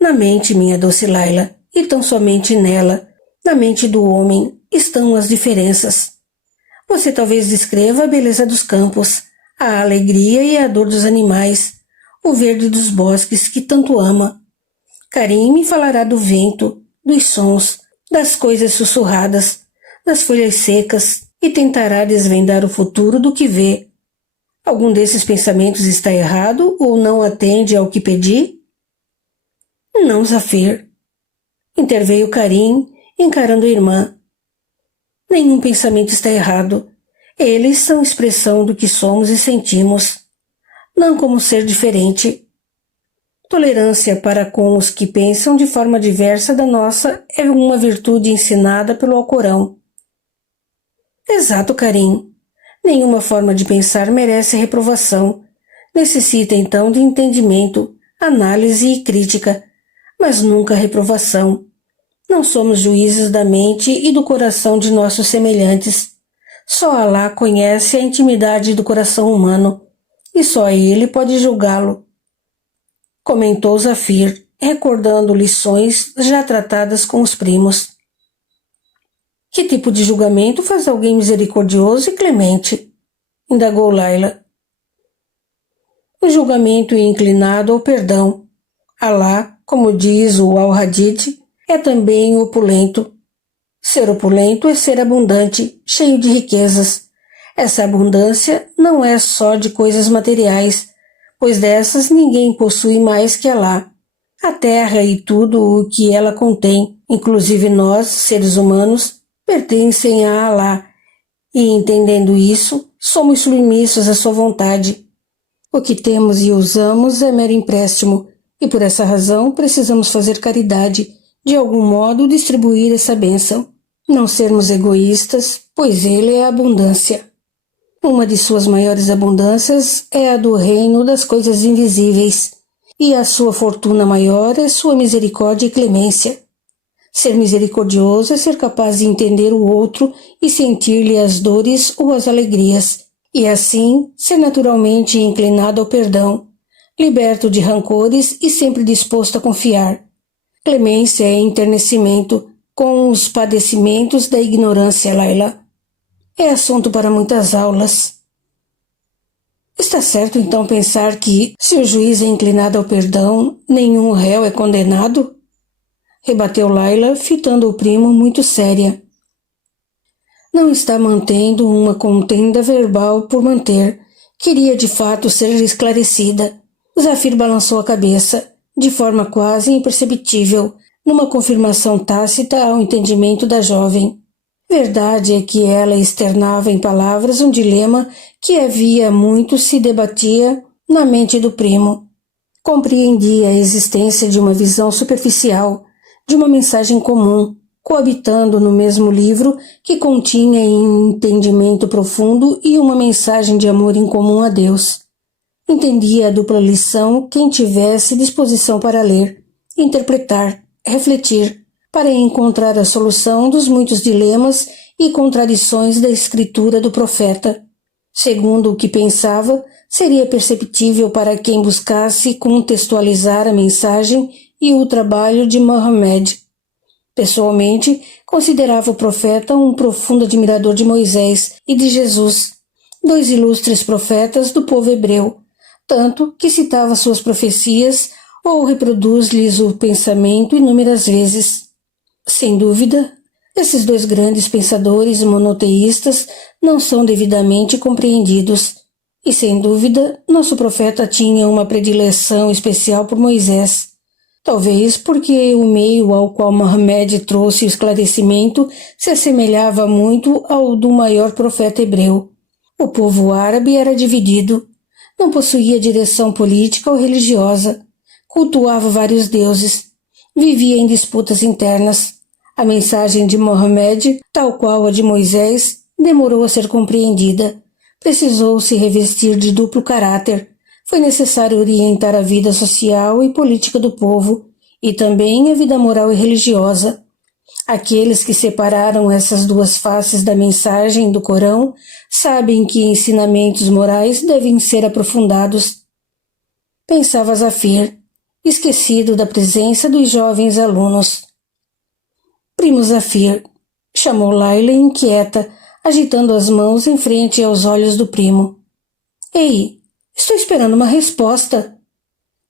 Na mente, minha doce Laila, e tão somente nela, na mente do homem, estão as diferenças. Você talvez descreva a beleza dos campos, a alegria e a dor dos animais, o verde dos bosques que tanto ama. Karim me falará do vento, dos sons, das coisas sussurradas, das folhas secas e tentará desvendar o futuro do que vê. Algum desses pensamentos está errado ou não atende ao que pedi? Não, Zafir. Interveio Karim, encarando a irmã. Nenhum pensamento está errado. Eles são expressão do que somos e sentimos, não como ser diferente. Tolerância para com os que pensam de forma diversa da nossa é uma virtude ensinada pelo Alcorão. Exato, Karim. Nenhuma forma de pensar merece reprovação. Necessita então de entendimento, análise e crítica, mas nunca reprovação. Não somos juízes da mente e do coração de nossos semelhantes. Só Alá conhece a intimidade do coração humano, e só ele pode julgá-lo. Comentou Zafir, recordando lições já tratadas com os primos. Que tipo de julgamento faz alguém misericordioso e clemente? Indagou Laila. O julgamento inclinado ao perdão. Alá, como diz o Al-Hadid, é também opulento. Ser opulento é ser abundante, cheio de riquezas. Essa abundância não é só de coisas materiais, pois dessas ninguém possui mais que Alá. A terra e tudo o que ela contém, inclusive nós, seres humanos, pertencem a Alá, e entendendo isso, somos submissos à sua vontade. O que temos e usamos é mero empréstimo, e por essa razão precisamos fazer caridade, de algum modo distribuir essa bênção. Não sermos egoístas, pois ele é a abundância. Uma de suas maiores abundâncias é a do reino das coisas invisíveis, e a sua fortuna maior é sua misericórdia e clemência. Ser misericordioso é ser capaz de entender o outro e sentir-lhe as dores ou as alegrias, e assim ser naturalmente inclinado ao perdão, liberto de rancores e sempre disposto a confiar. Clemência é enternecimento com os padecimentos da ignorância, Laila. É assunto para muitas aulas. Está certo então pensar que, se o juiz é inclinado ao perdão, nenhum réu é condenado? rebateu Laila, fitando o primo muito séria. Não está mantendo uma contenda verbal por manter. Queria de fato ser esclarecida. Zafir balançou a cabeça, de forma quase imperceptível, numa confirmação tácita ao entendimento da jovem. Verdade é que ela externava em palavras um dilema que havia muito se debatia na mente do primo. Compreendia a existência de uma visão superficial, de uma mensagem comum, coabitando no mesmo livro que continha entendimento profundo e uma mensagem de amor em comum a Deus. Entendia a dupla lição quem tivesse disposição para ler, interpretar, refletir, para encontrar a solução dos muitos dilemas e contradições da escritura do profeta. Segundo o que pensava, seria perceptível para quem buscasse contextualizar a mensagem e o trabalho de Mohammed. Pessoalmente, considerava o profeta um profundo admirador de Moisés e de Jesus, dois ilustres profetas do povo hebreu, tanto que citava suas profecias ou reproduz-lhes o pensamento inúmeras vezes. Sem dúvida, esses dois grandes pensadores monoteístas não são devidamente compreendidos, e sem dúvida nosso profeta tinha uma predileção especial por Moisés. Talvez porque o meio ao qual Mohammed trouxe o esclarecimento se assemelhava muito ao do maior profeta hebreu. O povo árabe era dividido, não possuía direção política ou religiosa, cultuava vários deuses, vivia em disputas internas. A mensagem de Mohammed, tal qual a de Moisés, demorou a ser compreendida. Precisou se revestir de duplo caráter. Foi necessário orientar a vida social e política do povo, e também a vida moral e religiosa. Aqueles que separaram essas duas faces da mensagem do Corão sabem que ensinamentos morais devem ser aprofundados. Pensava Zafir, esquecido da presença dos jovens alunos. Primo Zafir, chamou Laila inquieta, agitando as mãos em frente aos olhos do primo. Ei, estou esperando uma resposta.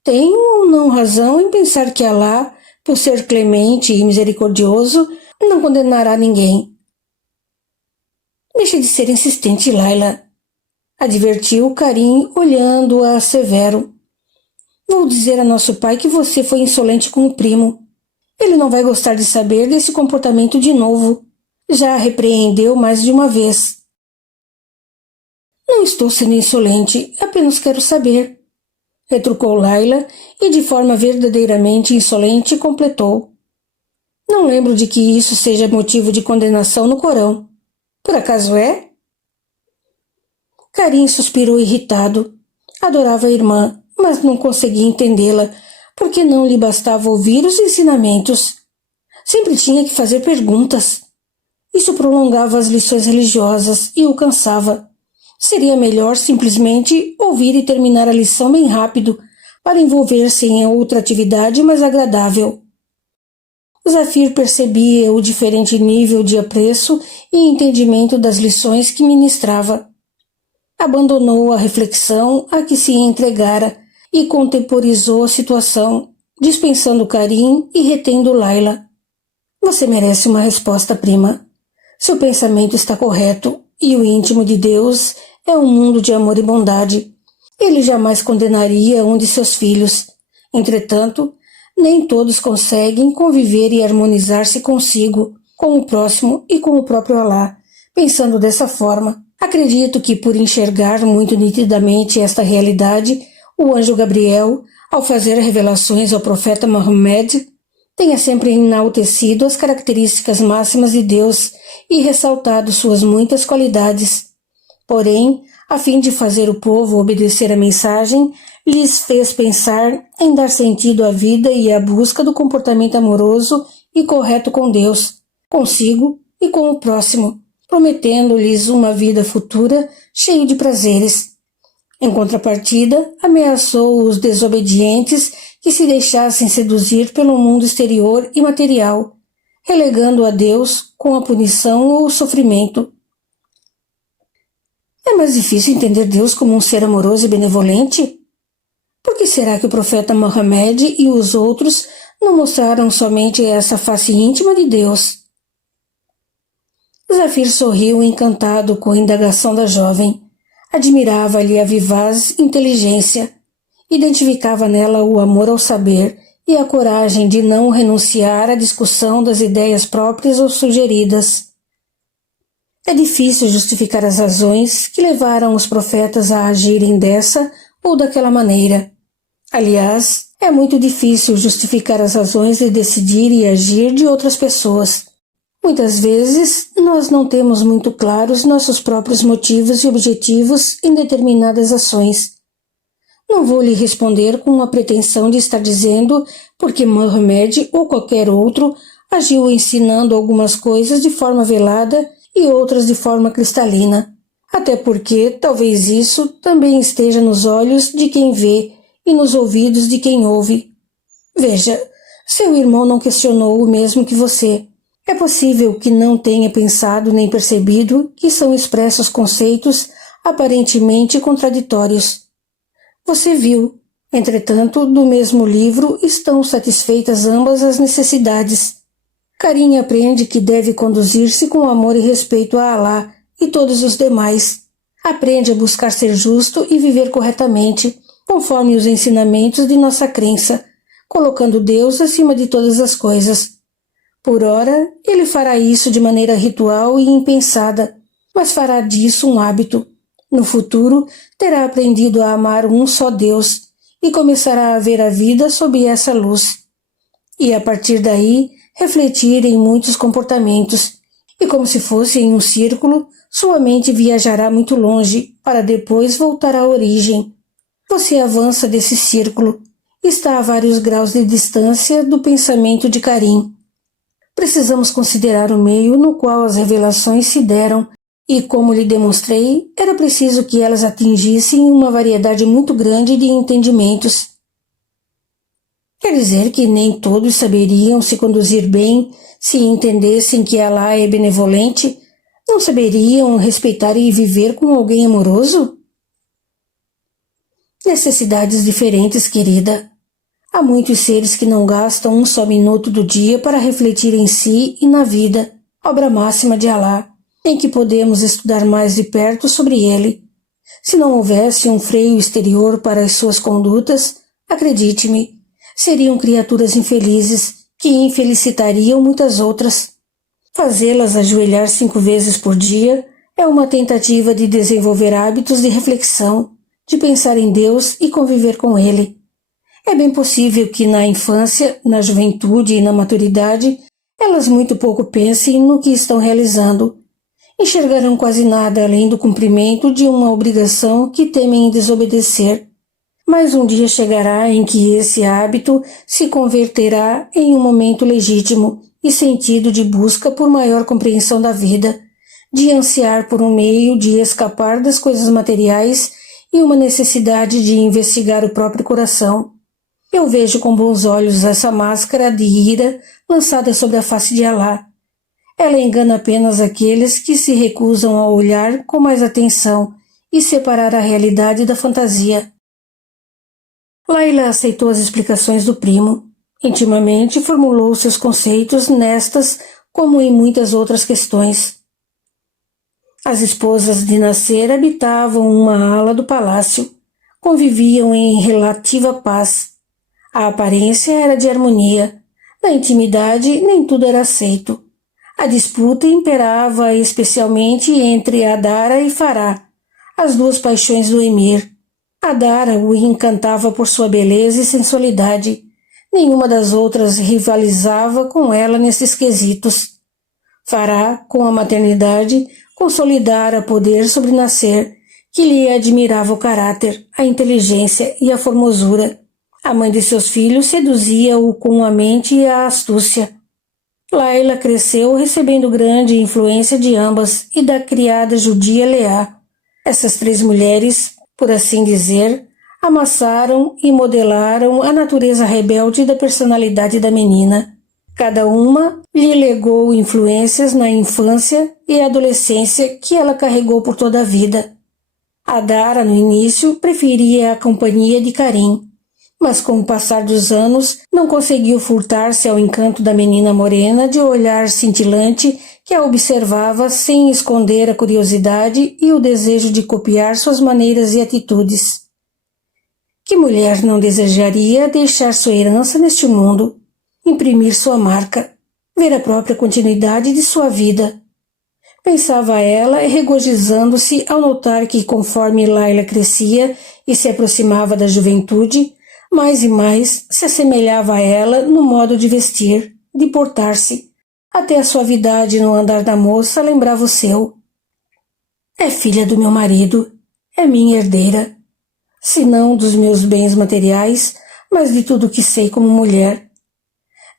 Tenho ou não razão em pensar que Alá, por ser clemente e misericordioso, não condenará ninguém. Deixe de ser insistente, Laila, advertiu Karim, olhando-a severo. Vou dizer a nosso pai que você foi insolente com o primo. Ele não vai gostar de saber desse comportamento de novo. Já a repreendeu mais de uma vez. Não estou sendo insolente, apenas quero saber, retrucou Laila e de forma verdadeiramente insolente completou. Não lembro de que isso seja motivo de condenação no Corão. Por acaso é? Karim suspirou irritado. Adorava a irmã, mas não conseguia entendê-la, porque não lhe bastava ouvir os ensinamentos. Sempre tinha que fazer perguntas. Isso prolongava as lições religiosas e o cansava. Seria melhor simplesmente ouvir e terminar a lição bem rápido, para envolver-se em outra atividade mais agradável. Zafir percebia o diferente nível de apreço e entendimento das lições que ministrava. Abandonou a reflexão a que se entregara e contemporizou a situação, dispensando Karim e retendo Laila. Você merece uma resposta, prima. Seu pensamento está correto e o íntimo de Deus é um mundo de amor e bondade. Ele jamais condenaria um de seus filhos. Entretanto, nem todos conseguem conviver e harmonizar-se consigo, com o próximo e com o próprio Alá. Pensando dessa forma, acredito que por enxergar muito nitidamente esta realidade, o anjo Gabriel, ao fazer revelações ao profeta Mohammed, tenha sempre enaltecido as características máximas de Deus e ressaltado suas muitas qualidades. Porém, a fim de fazer o povo obedecer à mensagem, lhes fez pensar em dar sentido à vida e à busca do comportamento amoroso e correto com Deus, consigo e com o próximo, prometendo-lhes uma vida futura cheia de prazeres. Em contrapartida, ameaçou os desobedientes que se deixassem seduzir pelo mundo exterior e material, relegando a Deus com a punição ou o sofrimento. É mais difícil entender Deus como um ser amoroso e benevolente? Por que será que o profeta Mohammed e os outros não mostraram somente essa face íntima de Deus. Zafir sorriu encantado com a indagação da jovem. Admirava-lhe a vivaz inteligência. Identificava nela o amor ao saber e a coragem de não renunciar à discussão das ideias próprias ou sugeridas. É difícil justificar as razões que levaram os profetas a agirem dessa ou daquela maneira. Aliás, é muito difícil justificar as razões de decidir e agir de outras pessoas. Muitas vezes, nós não temos muito claros nossos próprios motivos e objetivos em determinadas ações. Não vou lhe responder com a pretensão de estar dizendo porque Mohammed ou qualquer outro agiu ensinando algumas coisas de forma velada e outras de forma cristalina, até porque talvez isso também esteja nos olhos de quem vê e nos ouvidos de quem ouve. Veja, seu irmão não questionou o mesmo que você. É possível que não tenha pensado nem percebido que são expressos conceitos aparentemente contraditórios. Você viu, entretanto, do mesmo livro estão satisfeitas ambas as necessidades. Karim aprende que deve conduzir-se com amor e respeito a Alá e todos os demais. Aprende a buscar ser justo e viver corretamente, conforme os ensinamentos de nossa crença, colocando Deus acima de todas as coisas. Por ora, ele fará isso de maneira ritual e impensada, mas fará disso um hábito. No futuro, terá aprendido a amar um só Deus e começará a ver a vida sob essa luz. E a partir daí, refletir em muitos comportamentos, e como se fosse em um círculo, sua mente viajará muito longe, para depois voltar à origem. Você avança desse círculo, está a vários graus de distância do pensamento de Karim. Precisamos considerar o meio no qual as revelações se deram, e como lhe demonstrei, era preciso que elas atingissem uma variedade muito grande de entendimentos. Quer dizer que nem todos saberiam se conduzir bem se entendessem que Alá é benevolente? Não saberiam respeitar e viver com alguém amoroso? Necessidades diferentes, querida. Há muitos seres que não gastam um só minuto do dia para refletir em si e na vida, obra máxima de Alá, em que podemos estudar mais de perto sobre ele. Se não houvesse um freio exterior para as suas condutas, acredite-me, seriam criaturas infelizes que infelicitariam muitas outras. Fazê-las ajoelhar 5 vezes por dia é uma tentativa de desenvolver hábitos de reflexão, de pensar em Deus e conviver com Ele. É bem possível que na infância, na juventude e na maturidade, elas muito pouco pensem no que estão realizando. Enxergarão quase nada além do cumprimento de uma obrigação que temem desobedecer. Mas um dia chegará em que esse hábito se converterá em um momento legítimo e sentido de busca por maior compreensão da vida, de ansiar por um meio de escapar das coisas materiais e uma necessidade de investigar o próprio coração. Eu vejo com bons olhos essa máscara de ira lançada sobre a face de Alá. Ela engana apenas aqueles que se recusam a olhar com mais atenção e separar a realidade da fantasia. Laila aceitou as explicações do primo. Intimamente formulou seus conceitos nestas como em muitas outras questões. As esposas de Nasser habitavam uma ala do palácio. Conviviam em relativa paz. A aparência era de harmonia. Na intimidade, nem tudo era aceito. A disputa imperava especialmente entre Adara e Fará, as duas paixões do emir. Adara o encantava por sua beleza e sensualidade. Nenhuma das outras rivalizava com ela nesses quesitos. Fará, com a maternidade, consolidara poder sobre Nasser, que lhe admirava o caráter, a inteligência e a formosura. A mãe de seus filhos seduzia-o com a mente e a astúcia. Laila cresceu recebendo grande influência de ambas e da criada judia Leá. Essas 3 mulheres, por assim dizer, amassaram e modelaram a natureza rebelde da personalidade da menina. Cada uma lhe legou influências na infância e adolescência que ela carregou por toda a vida. Adara, no início, preferia a companhia de Karim. Mas com o passar dos anos, não conseguiu furtar-se ao encanto da menina morena de olhar cintilante que a observava sem esconder a curiosidade e o desejo de copiar suas maneiras e atitudes. Que mulher não desejaria deixar sua herança neste mundo, imprimir sua marca, ver a própria continuidade de sua vida? Pensava ela, regozijando-se ao notar que, conforme Layla crescia e se aproximava da juventude, mais e mais se assemelhava a ela no modo de vestir, de portar-se. Até a suavidade no andar da moça lembrava o seu. É filha do meu marido, é minha herdeira, se não dos meus bens materiais, mas de tudo o que sei como mulher.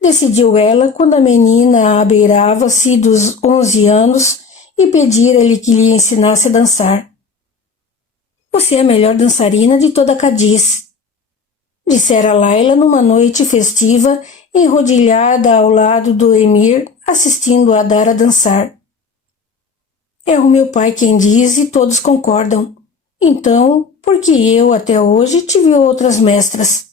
Decidiu ela quando a menina abeirava-se dos 11 anos e pedira-lhe que lhe ensinasse a dançar. Você é a melhor dançarina de toda Cádiz, dissera Layla numa noite festiva, enrodilhada ao lado do emir, assistindo a Dara dançar. É o meu pai quem diz e todos concordam. Então, porque eu até hoje tive outras mestras.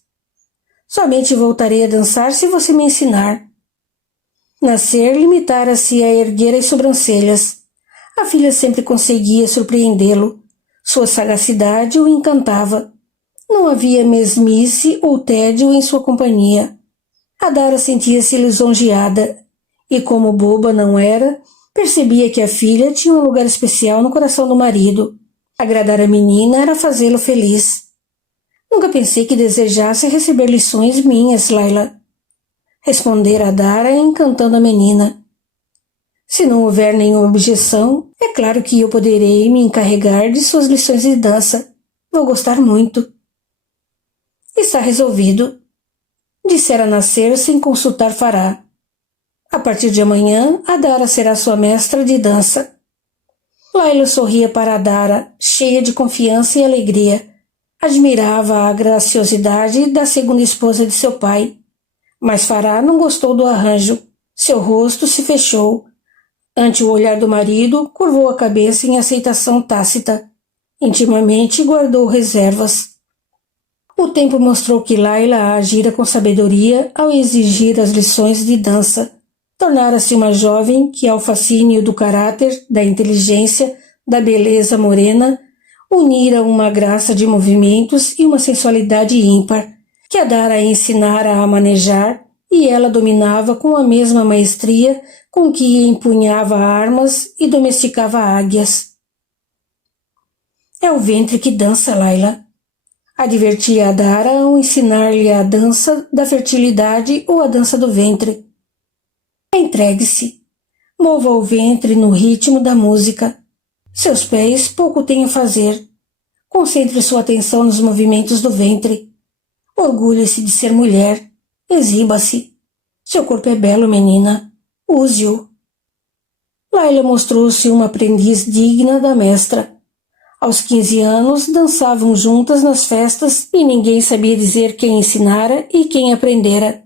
Somente voltarei a dançar se você me ensinar. Nascer limitara-se a erguer as sobrancelhas. A filha sempre conseguia surpreendê-lo. Sua sagacidade o encantava. Não havia mesmice ou tédio em sua companhia. A Dara sentia-se lisonjeada, e como boba não era, percebia que a filha tinha um lugar especial no coração do marido. Agradar a menina era fazê-lo feliz. Nunca pensei que desejasse receber lições minhas, Layla, respondera a Dara, encantando a menina. Se não houver nenhuma objeção, é claro que eu poderei me encarregar de suas lições de dança. Vou gostar muito. Está resolvido, dissera Nasser sem consultar Fará. A partir de amanhã, a Dara será sua mestra de dança. Layla sorria para a Dara, cheia de confiança e alegria. Admirava a graciosidade da segunda esposa de seu pai. Mas Fará não gostou do arranjo. Seu rosto se fechou. Ante o olhar do marido, curvou a cabeça em aceitação tácita. Intimamente guardou reservas. O tempo mostrou que Layla agira com sabedoria ao exigir as lições de dança. Tornara-se uma jovem que, ao fascínio do caráter, da inteligência, da beleza morena, unira uma graça de movimentos e uma sensualidade ímpar, que a Dara ensinara a manejar, e ela dominava com a mesma maestria com que empunhava armas e domesticava águias. É o ventre que dança, Layla, advertia a Dara ao ensinar-lhe a dança da fertilidade ou a dança do ventre. Entregue-se. Mova o ventre no ritmo da música. Seus pés pouco têm a fazer. Concentre sua atenção nos movimentos do ventre. Orgulhe-se de ser mulher. Exiba-se. Seu corpo é belo, menina. Use-o. Layla mostrou-se uma aprendiz digna da mestra. Aos 15 anos, dançavam juntas nas festas e ninguém sabia dizer quem ensinara e quem aprendera.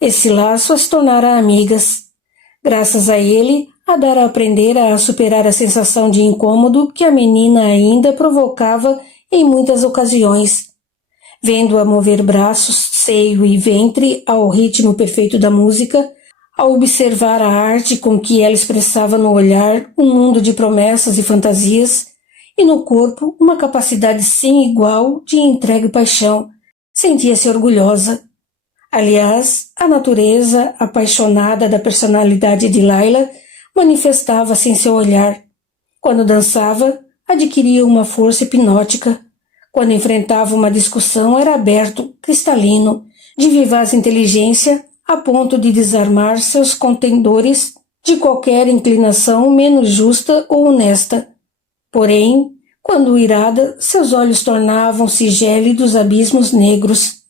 Esse laço as tornara amigas. Graças a ele, a Dara aprendera a superar a sensação de incômodo que a menina ainda provocava em muitas ocasiões. Vendo-a mover braços, seio e ventre ao ritmo perfeito da música, a observar a arte com que ela expressava no olhar um mundo de promessas e fantasias, e no corpo uma capacidade sem igual de entrega e paixão, sentia-se orgulhosa. Aliás, a natureza apaixonada da personalidade de Layla manifestava-se em seu olhar. Quando dançava, adquiria uma força hipnótica. Quando enfrentava uma discussão, era aberto, cristalino, de vivaz inteligência, a ponto de desarmar seus contendores de qualquer inclinação menos justa ou honesta. Porém, quando irada, seus olhos tornavam-se gélidos abismos negros.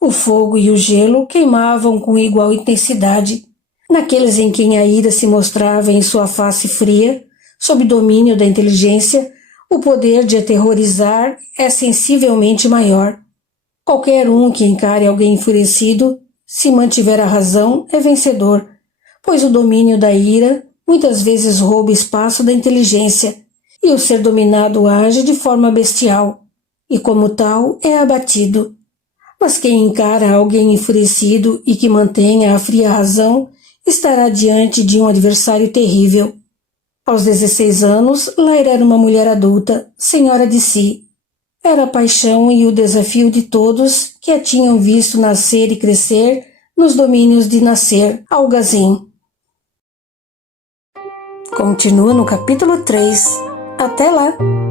O fogo e o gelo queimavam com igual intensidade. Naqueles em quem a ira se mostrava em sua face fria, sob domínio da inteligência, o poder de aterrorizar é sensivelmente maior. Qualquer um que encare alguém enfurecido, se mantiver a razão, é vencedor, pois o domínio da ira muitas vezes rouba espaço da inteligência, e o ser dominado age de forma bestial, e como tal é abatido. Mas quem encara alguém enfurecido e que mantenha a fria razão estará diante de um adversário terrível. Aos 16 anos, Lyra era uma mulher adulta, senhora de si. Era a paixão e o desafio de todos que a tinham visto nascer e crescer nos domínios de Nasser Al-Ghazin. Continua no capítulo 3. Até lá!